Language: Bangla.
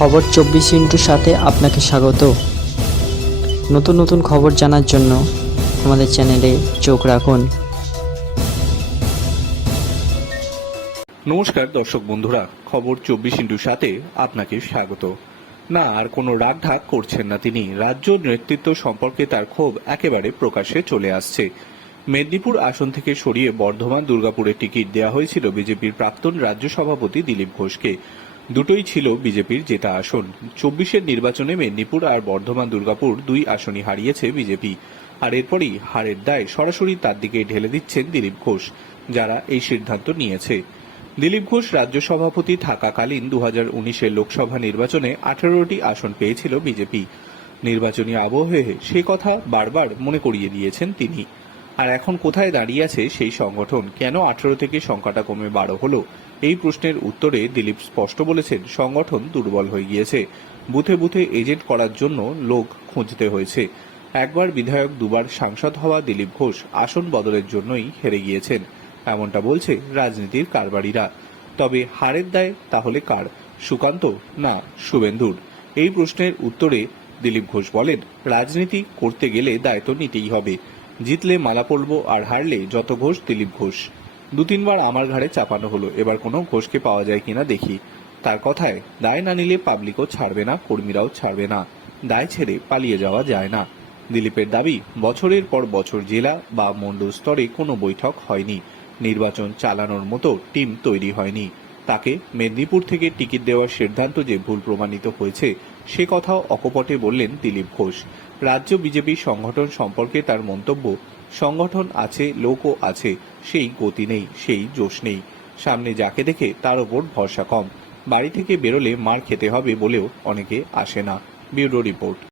খবর 24 সাথে আপনাকে স্বাগত। নতুন নতুন খবর জানার জন্য আমাদের চ্যানেলে চোখ রাখুন। নমস্কার দর্শক বন্ধুরা, খবর 24/7 আপনাকে স্বাগত। না, আর কোনো রাগঢাক করছেন না তিনি। রাজ্য নেতৃত্ব সম্পর্কে তার ক্ষোভ একেবারে প্রকাশ্যে চলে আসছে। মেদিনীপুর আসন থেকে সরিয়ে বর্ধমান দুর্গাপুরের টিকিট দেওয়া হয়েছিল বিজেপির প্রাক্তন রাজ্য সভাপতি দিলীপ ঘোষকে। দুটোই ছিল বিজেপির জেতা আসন। 24-এর নির্বাচনে মেদিনীপুর আর বর্ধমান দুর্গাপুর দুই আসনই হারিয়েছে বিজেপি। আর এরপরই হারের দায় সরাসরি তার দিকে ঢেলে দিচ্ছেন দিলীপ ঘোষ, যারা এই সিদ্ধান্ত নিয়েছে। দিলীপ ঘোষ রাজ্য সভাপতি থাকাকালীন 2019-এর লোকসভা নির্বাচনে 18টি আসন পেয়েছিল বিজেপি। নির্বাচনী আবহে সে কথা বারবার মনে করিয়ে দিয়েছেন তিনি। আর এখন কোথায় দাঁড়িয়ে আছে সেই সংগঠন? কেন 18 থেকে সংখ্যাটা কমে 12 হলো? এই প্রশ্নের উত্তরে দিলীপ স্পষ্ট বলেছেন, সংগঠন দুর্বল হয়ে গিয়েছে। বুথে বুথে এজেন্ট করার জন্য লোক খুঁজতে হয়েছে। একবার বিধায়ক, দুবার সাংসদ হওয়া দিলীপ ঘোষ আসন বদলের জন্যই হেরে গিয়েছেন, এমনটা বলছে রাজনীতির কারবারিরা। তবে হারের দায় তাহলে কার? সুকান্ত না শুভেন্দুর? এই প্রশ্নের উত্তরে দিলীপ ঘোষ বলেন, রাজনীতি করতে গেলে দায় তো নিতেই হবে। জিতলে মালা পরব, আর হারলে যত ঘোষ দিলীপ ঘোষ। 2-3বার আমার ঘাড়ে চাপানো হলো, এবার কোনো ঘোষকে পাওয়া যায় কিনা দেখি। তার কথায়, দায় না নিলে পাবলিকও ছাড়বে না, কর্মীরাও ছাড়বে না। দায় ছেড়ে পালিয়ে যাওয়া যায় না। দিলীপের দাবি, বছরের পর বছর জেলা বা মণ্ডল স্তরে কোনো বৈঠক হয়নি, নির্বাচন চালানোর মতো টিম তৈরি হয়নি। তাকে মেদিনীপুর থেকে টিকিট দেওয়ার সিদ্ধান্ত যে ভুল প্রমাণিত হয়েছে সে কথাও অকপটে বললেন দিলীপ ঘোষ। রাজ্য বিজেপি সংগঠন সম্পর্কে তার মন্তব্য, সংগঠন আছে, লোকও আছে, সেই গতি নেই, সেই জোশ নেই। সামনে যাকে দেখে তার ওপর ভরসা কম। বাড়ি থেকে বেরোলে মার খেতে হবে বলেও অনেকে আসে না। Bureau report.